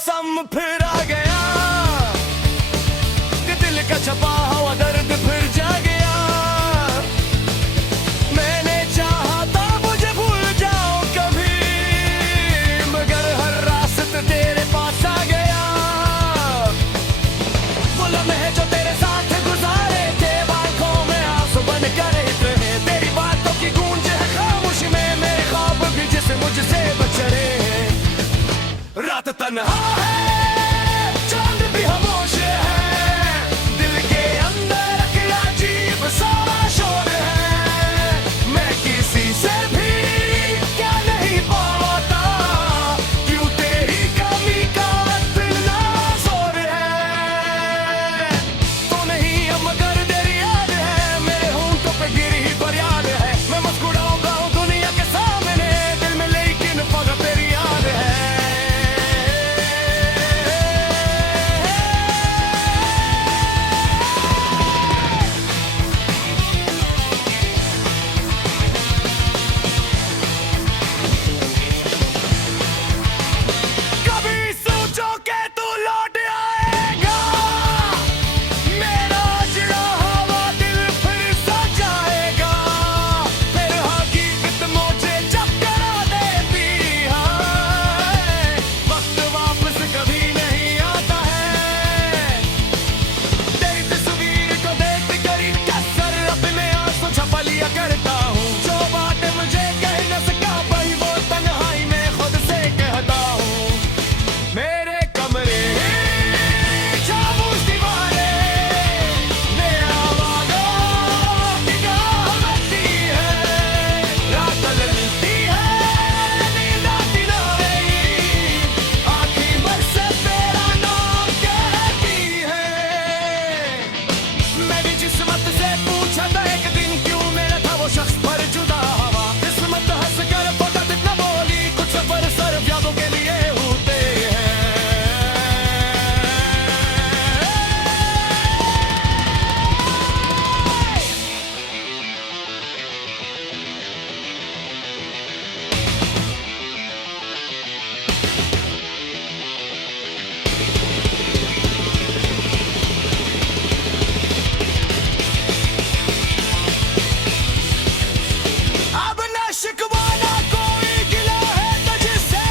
मौसम फिर आ गया कि दिल का छपा हुआ दर्द फिर जा गया। मैंने चाहा था मुझे भूल जाओ कभी, मगर हर रास्त तेरे पास आ गया। वो लम्हे जो तेरे साथ गुजारे थे, आंखों में आंसू बन कर रहे। तेरी बातों की गूंज है खामोशी में, मेरे ख्वाब भी जिसे मुझसे बचरे। रात तन्हा है, चांद भी खामोश है, दिल के अंदर एक अजीब सा शोर है। मैं किसी से भी क्या नहीं पाता, क्यों तेरी कमी का इतना जोर है। तो नहीं अब मगर तेरी याद है, मेरे होंठों पे गिरी फरियाद है। मैं मुस्कुराऊंगा दुनिया के सामने, दिल में लेकिन फकत तेरी याद है। करता हूँ जो बात मुझे कह न सका, वही वो तन्हाई में खुद से कहता हूँ। मेरे कमरे खामोश दीवारें, मेरा वादा की गाह बजती है। रात ढलती है, नींद आती ना रही, आँखें बरसे तेरा नाम कहती है। मैंने जिस्मत से पूछा था एक दिन, क्यों मेरा था वो शख्स पर जुदा हवा। किस्मत हंस कर फकत न बोली, कुछ सफर सिर्फ यादों के लिए होते हैं। अब न शिकवा ना कोई गिला है तुझसे,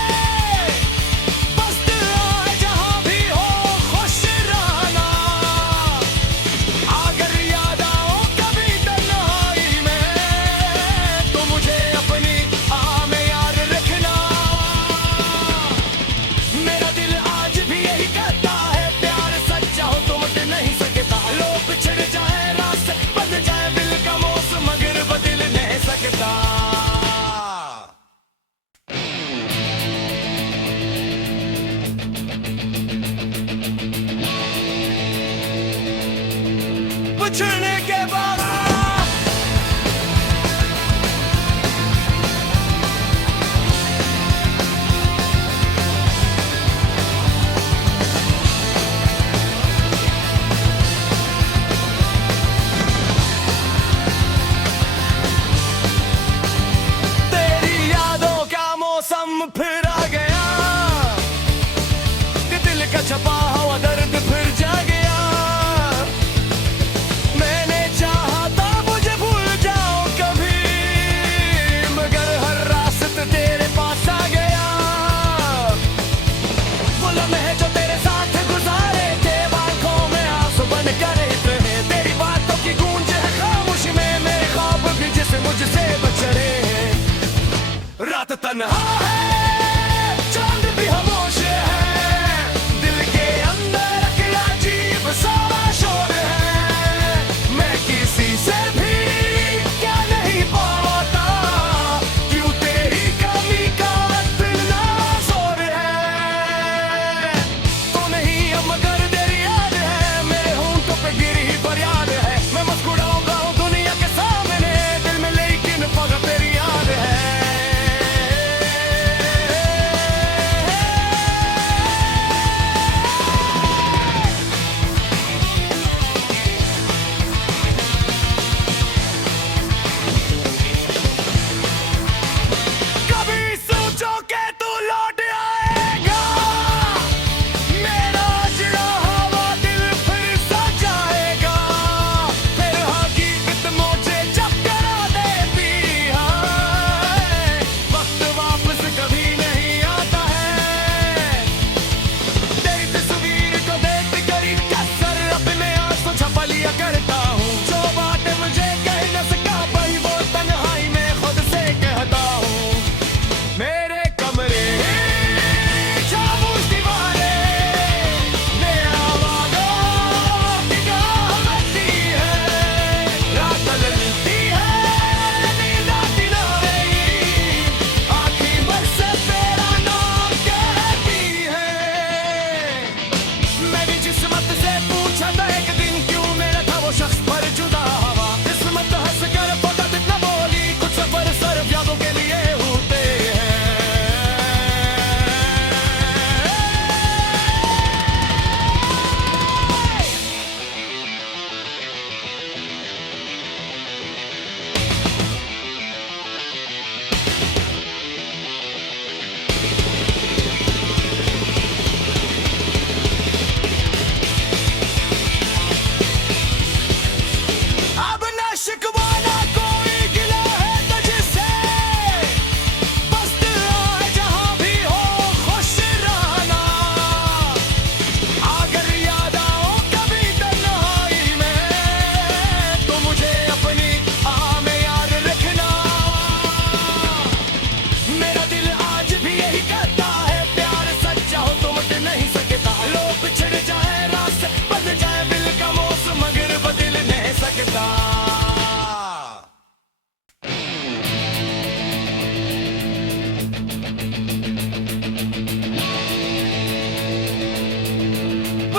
बस दिल आए जहां भी हो खुश रहना। अगर याद आओ कभी तन्हाई में, तो मुझे अपनी आह में याद रखना। मेरा दिल आज भी यही कहता है, प्यार सच्चा हो तो मिट नहीं सकता। लोग बिछड़ जाए, रास्ते बन जाए, दिल का मौसम मगर बदल नहीं सकता। बिछड़ने के बाद तेरी यादों का मौसम फिर आ गया कि दिल का छपा हुआ दर्द फिर जा गया। मैंने चाहा था मुझे भूल जाओ कभी, मगर हर रास्त तेरे पास आ गया। वो लम्हे जो तेरे साथ गुजारे थे, आंखों में आंसू बन कर रहे। तेरी बातों की गूंज है खामोशी में, मेरे ख्वाब भी जिसे मुझसे बचरे। रात तन्हा है, चांद भी खामोश है, दिल के अंदर एक अजीब सा शोर है। मैं किसी से भी क्या नहीं पाता, क्यों तेरी कमी का इतना जोर है। तो नहीं अब मगर तेरी याद है, मेरे होंठों पे गिरी फरियाद है। मैं मुस्कुराऊंगा दुनिया के सामने, दिल में लेकिन फकत तेरी याद है।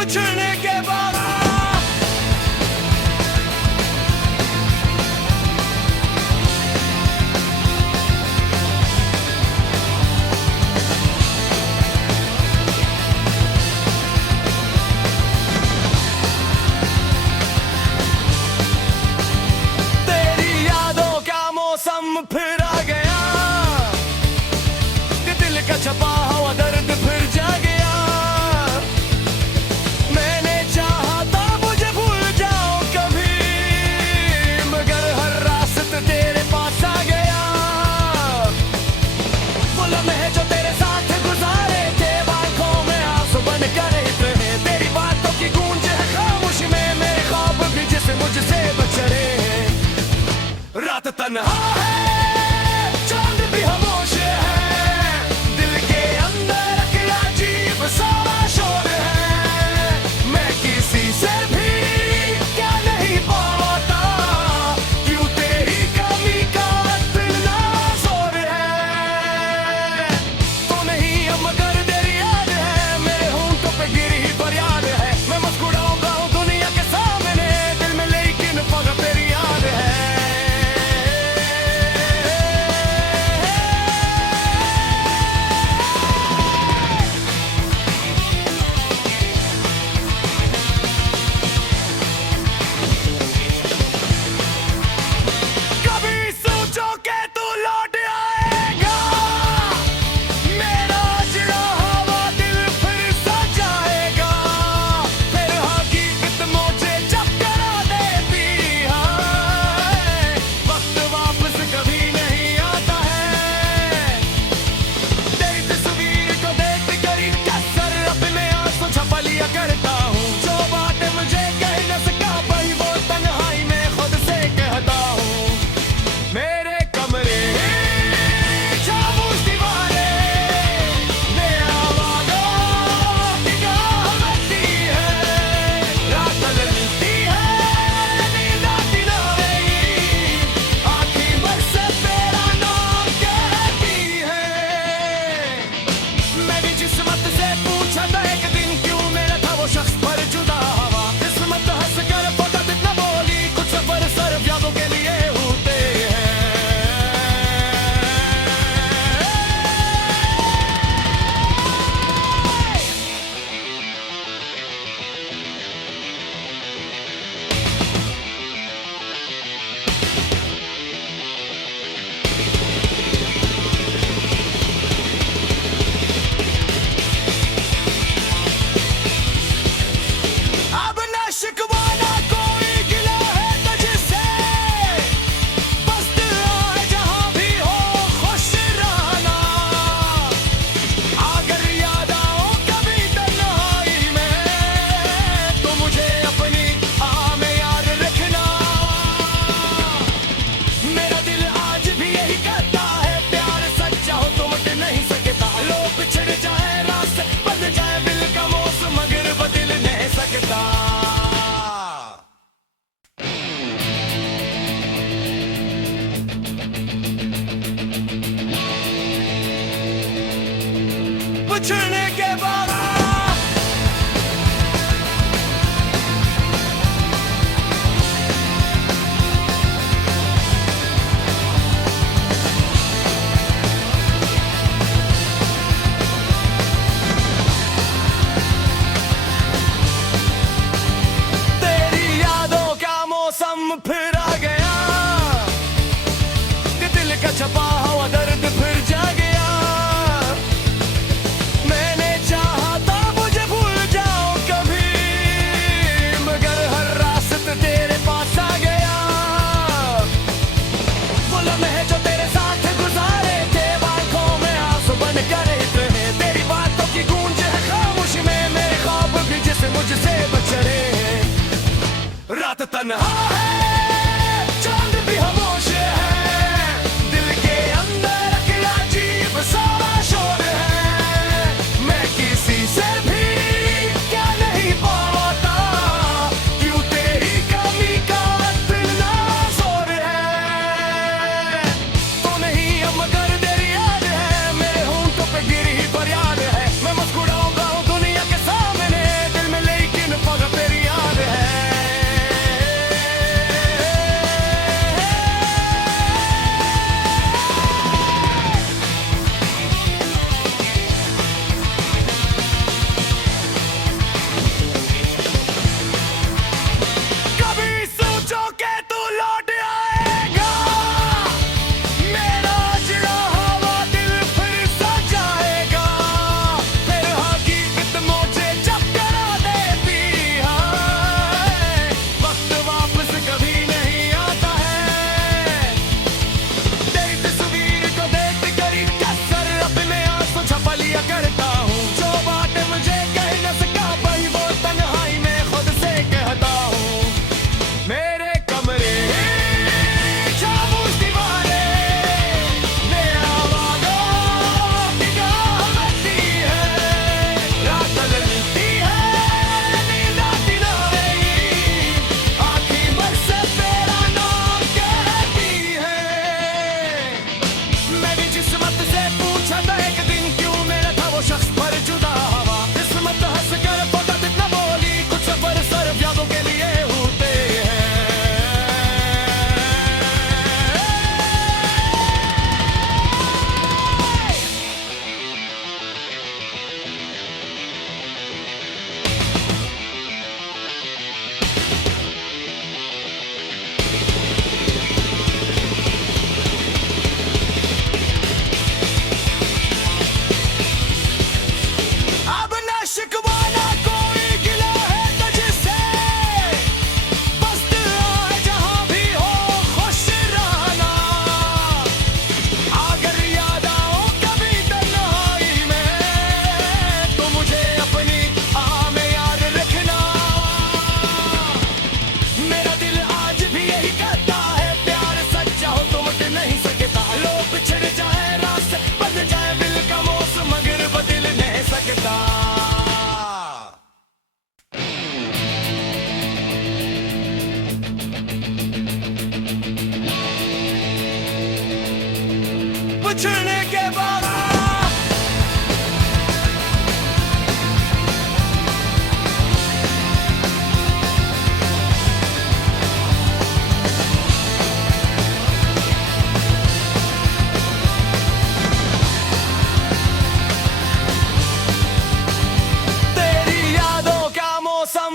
बिछड़ने के बाद तेरी यादों का मौसम फिर आ गया कि दिल का छपा हुआ दर्द फिर जा गया। मैंने चाहा था मुझे भूल जाओ कभी, मगर हर रास्ते तेरे पास आ गया। वो लम्हे जो तेरे साथ गुजारे थे, आंखों में आंसू बन कर रहे। तेरी बातों की गूंज है खामोशी में, मेरे ख्वाब भी जिसे मुझसे बचरे। रात तन्हा है, चांद भी खामोश है, दिल के अंदर अकेला अजीब सा शोर है। मैं किसी से भी क्या नहीं पाता, क्यों तेरी कमी का इतना जोर है। तो नहीं अब मगर तेरी याद है, मेरे होंठों पे गिरी फरियाद है। मैं मुस्कुराऊंगा हूँ दुनिया के सामने, दिल में लेकिन फकत तेरी याद है। कभी सोचो के तू लौट आएगा, मेरा जड़ा हुआ दिल फिर सजाएगा। फिर हकीकत मुझे चकरा देती है, वक्त वापस कभी नहीं आता है। तेरी तस्वीर को देख कर कसर अपने आंसू छपा लिया करता हूँ। जो बात मुझे कह न सका भाई, वो तन्हाई में खुद से कहता हूँ। मेरे कमरे खामोश दीवारें, बेआवाज़ों की गाह बजती है। रात ढलती है, नींद आती नहीं, आँखें बरसे तेरा नाम कहती है। मैंने जिस्मत से पूछा था एक दिन, क्यों मेरा था वो शख्स पर जुदा हवा। किस्मत हंस कर फकत न बोली, कुछ सफर सिर्फ यादों के लिए होते हैं। अब न शिकवा ना कोई गिला है तुझसे, बस दिल आए जहाँ भी हो खुश रहना। अगर याद आओ कभी तन्हाई में, तो मुझे अपनी आह में याद रखना। मेरा दिल आज भी यही कहता है, प्यार सच्चा हो तो मिट नहीं सकता। लोग बिछड़ जाए, रास्ते बदल जाए, दिल का मौसम मगर बदल नहीं सकता। बिछड़ने के बाद तेरी यादों का मौसम फिर आ गया कि दिल का छपा हुआ दर्द फिर जा गया। मैंने चाहा था मुझे भूल जाओ कभी, मगर हर रास्ते तेरे पास आ गया। वो लम्हे जो तेरे साथ गुजारे थे, आंखों में आंसू बन कर रहे। तेरी बातों की गूंज है खामोशी में, मेरे ख्वाब भी जिसे मुझसे बचरे। रात तन्हा है, चांद भी खामोश है, दिल के अंदर अकेला अजीब सा शोर है। मैं किसी से भी क्या नहीं पाता, क्यों तेरी कमी का इतना जोर है। तो नहीं अब मगर तेरी याद है, मेरे होंठों पे गिरी फरियाद है। मैं मुस्कुराऊंगा हूँ दुनिया के सामने, दिल में लेके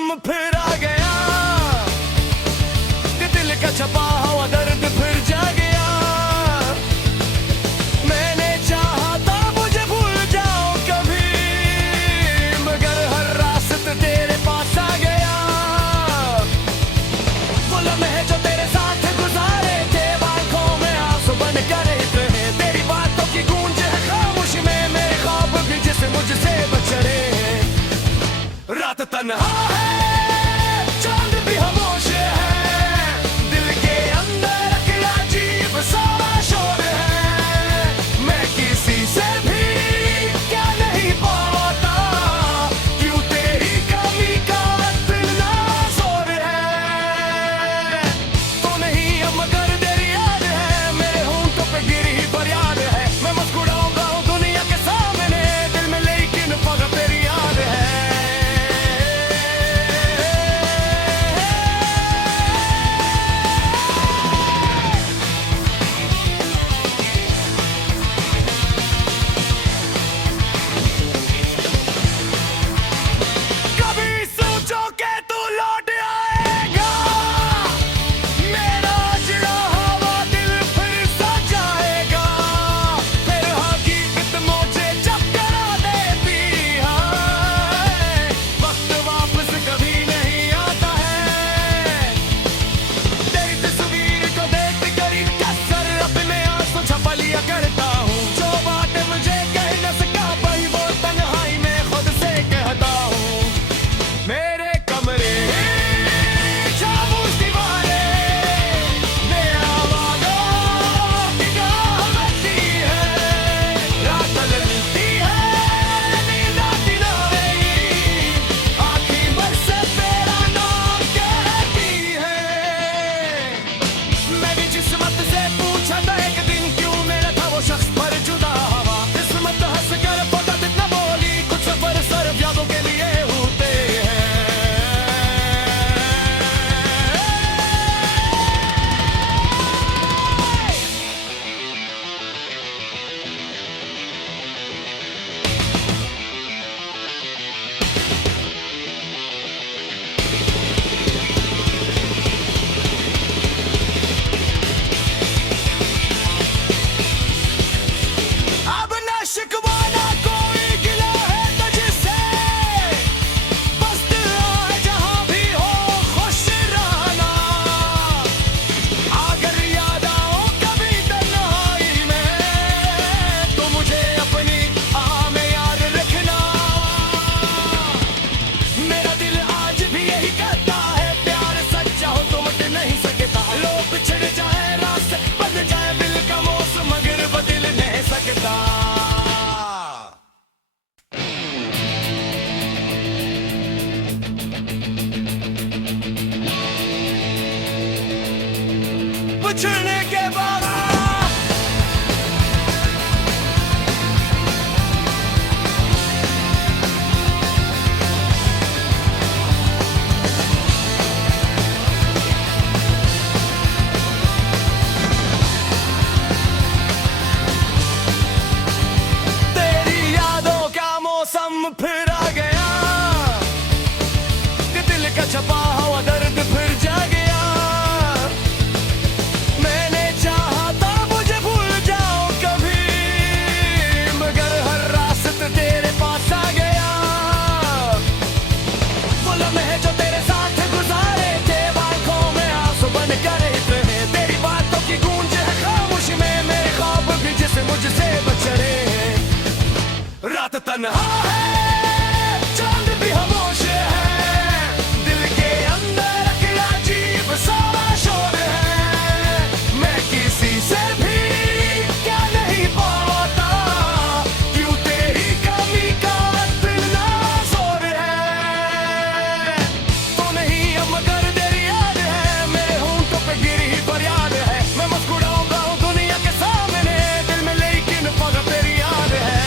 मौसम फिर आ गया कि दिल का छपा हुआ दर्द फिर जा गया। मैंने चाहा था मुझे भूल जाओ कभी, मगर हर रास्ते तेरे पास आ गया। वो लम्हे जो तेरे साथ गुजारे थे, आंखों में आंसू बन कर रहे। तेरी बातों की गूंज है खामोशी में, मेरे ख्वाब भी जिसे मुझसे बचड़े। रात तन्हा है, चांद भी खामोश है, दिल के अंदर अकेला अजीब सा शोर है। मैं किसी से भी क्या नहीं पाता, क्यों तेरी कमी का इतना जोर है। तो नहीं अब मगर तेरी याद है, मेरे होंठों पे गिरी फरियाद है। मैं मुस्कुराऊंगा दुनिया के सामने, दिल में लेकिन फकत तेरी याद है। कभी सोचो के तू लौट आएगा, मेरा चिड़ा हुआ दिल फिर सजाएगा। फिर हकीकत मुझे चकरा देती है, वक्त वापस कभी नहीं आता है। तेरी तस्वीर को देख कर कसर अपने आंसू छपा लिया करता हूँ। जो बात मुझे कह न सका वही वो तन्हाई में खुद से कहता हूँ। मेरे कमरे खामोश दीवारें, बेआवाज़ों की गाह बजती है। रात ढलती है, नींद आती ना रही, आँखें बरसे तेरा नाम कहती है। मैं भी जिस्मत से पूछा था एक दिन, क्यों मेरा था वो शख्स पर जुदा हवा। किस्मत हंस कर फकत इतना बोली, कुछ सफर सिर्फ यादों के लिए होते हैं। अब न शिकवा ना कोई गिला है तुझसे, बस दिल आए जहाँ भी हो खुश रहना। अगर याद आओ कभी तन्हाई में, तो मुझे अपनी आह में याद रखना। मेरा दिल आज भी यही कहता है, प्यार सच्चा हो तो मिट नहीं सकता। लोग बिछड़ जाए, रास्ते बदल जाए, दिल का मौसम मगर बदल नहीं सकता। बिछड़ने के बाद तेरी यादों का मौसम फिर आ गया कि दिल का छपा हुआ दर्द फिर जा गया। मैंने चाहा था मुझे भूल जाओ कभी, मगर हर रास्ते तेरे पास आ गया। वो लम्हे जो तेरे साथ गुजारे थे, आंखों में आंसू बन कर रहे। तेरी बातों की गूंज है खामोशी में, मेरे ख्वाब भी जिसे मुझसे बचड़े। रात तन्हा है, चांद भी खामोश है, दिल के अंदर अकेला अजीब सा शोर है। मैं किसी से भी क्या नहीं पाता, क्यों तेरी कमी का इतना जोर है। तो नहीं अब मगर तेरी याद है, मेरे होंठों पे गिरी फरियाद है। मैं मुस्कुराऊंगा दुनिया के सामने, दिल में लेकिन फकत तेरी याद है।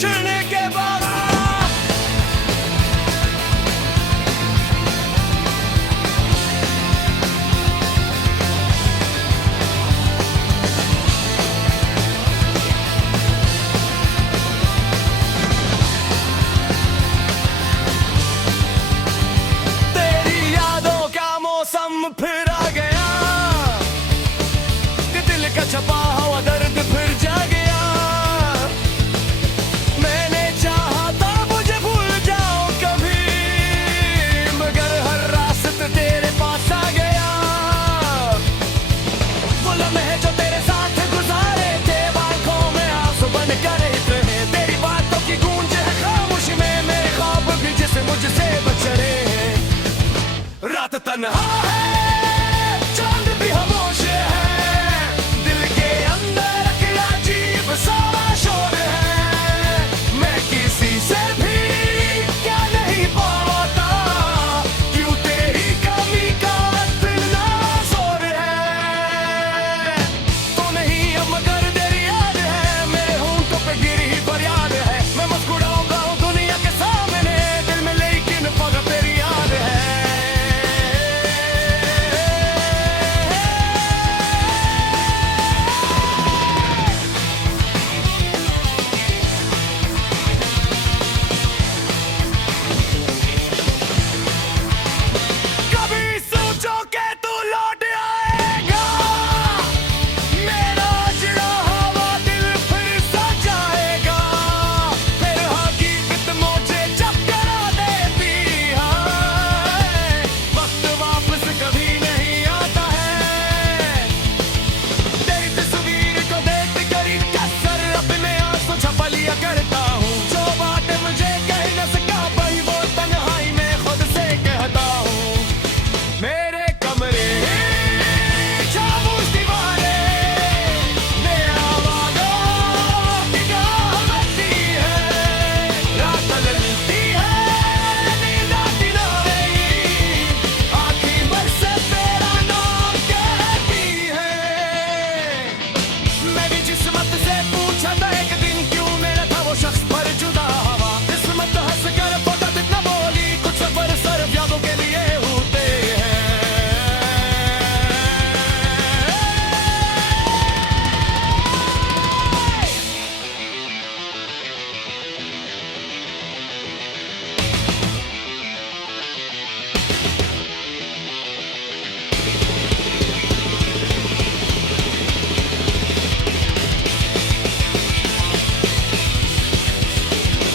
बिछड़ने के बाद तेरी यादों का मौसम फिर आ गया कि दिल का छपा हुआ दर्द फिर जा गया। मैंने चाहा था मुझे भूल जाओ कभी, मगर हर रास्ते तेरे पास आ गया। वो लम्हे जो तेरे साथ गुजारे थे, आंखों में आंसू बन कर रहे। तेरी बातों की गूंज है खामोशी में, मेरे ख्वाब भी जिसे मुझसे बचड़े हैं। रात तन्हा है, चांद भी खामोश है, दिल के अंदर एक अजीब सा शोर है। मैं किसी से भी क्या नहीं पाता, क्यों तेरी कमी का इतना जोर है। तो नहीं अब मगर तेरी याद है, मेरे होंठों पे गिरी फरियाद है। मैं मुस्कुराऊंगा दुनिया के सामने, दिल में लेकिन फकत तेरी याद है। कभी सोचो कि तू लौट आएगा, मेरा चिड़ा हुआ दिल फिर सजाएगा। फिर हकीकत मुझे चकरा देती है, वक्त वापस कभी नहीं आता है। तेरी तस्वीर को देख कर कसर अपने आंसू छपा लिया करता हूँ। जो बात मुझे कह न सका वही वो तन्हाई में खुद से कहता हूँ। मेरे कमरे खामोश दीवारें, बेआवाज़ों की गाह बजती है। रात ढलती है, नींद आती नहीं, आँखें बरसे तेरा नाम कहती है। मैंने जिस्मत से पूछा था एक दिन, क्यों मेरा था वो शख्स पर जुदा हवा। किस्मत हंस कर फकत न बोली, कुछ सफर सिर्फ यादों के लिए होते हैं।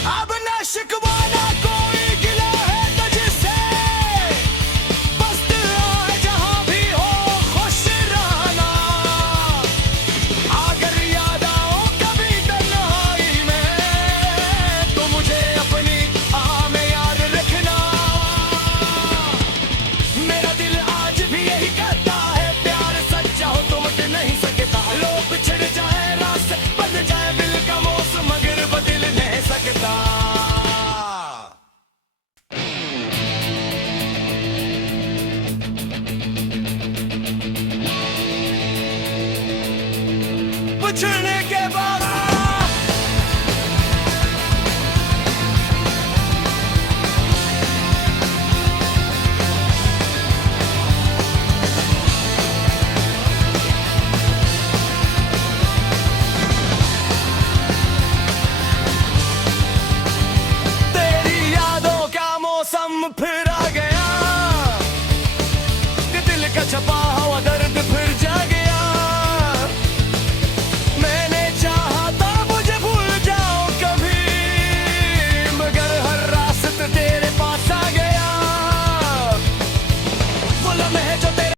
अब न शिकवा ना कोई गिला है तुझसे, बस दिल आए जहाँ भी हो खुश रहना। अगर याद आओ कभी तन्हाई में, तो मुझे अपनी आह में याद रखना। मेरा दिल आज भी यही कहता है, प्यार सच्चा हो तो मिट नहीं सकता। लोग बिछड़ जाए, रास्ते बदल जाए, दिल का मौसम मगर बदल नहीं सकता। बिछड़ने के बाद तेरी यादों का मौसम फिर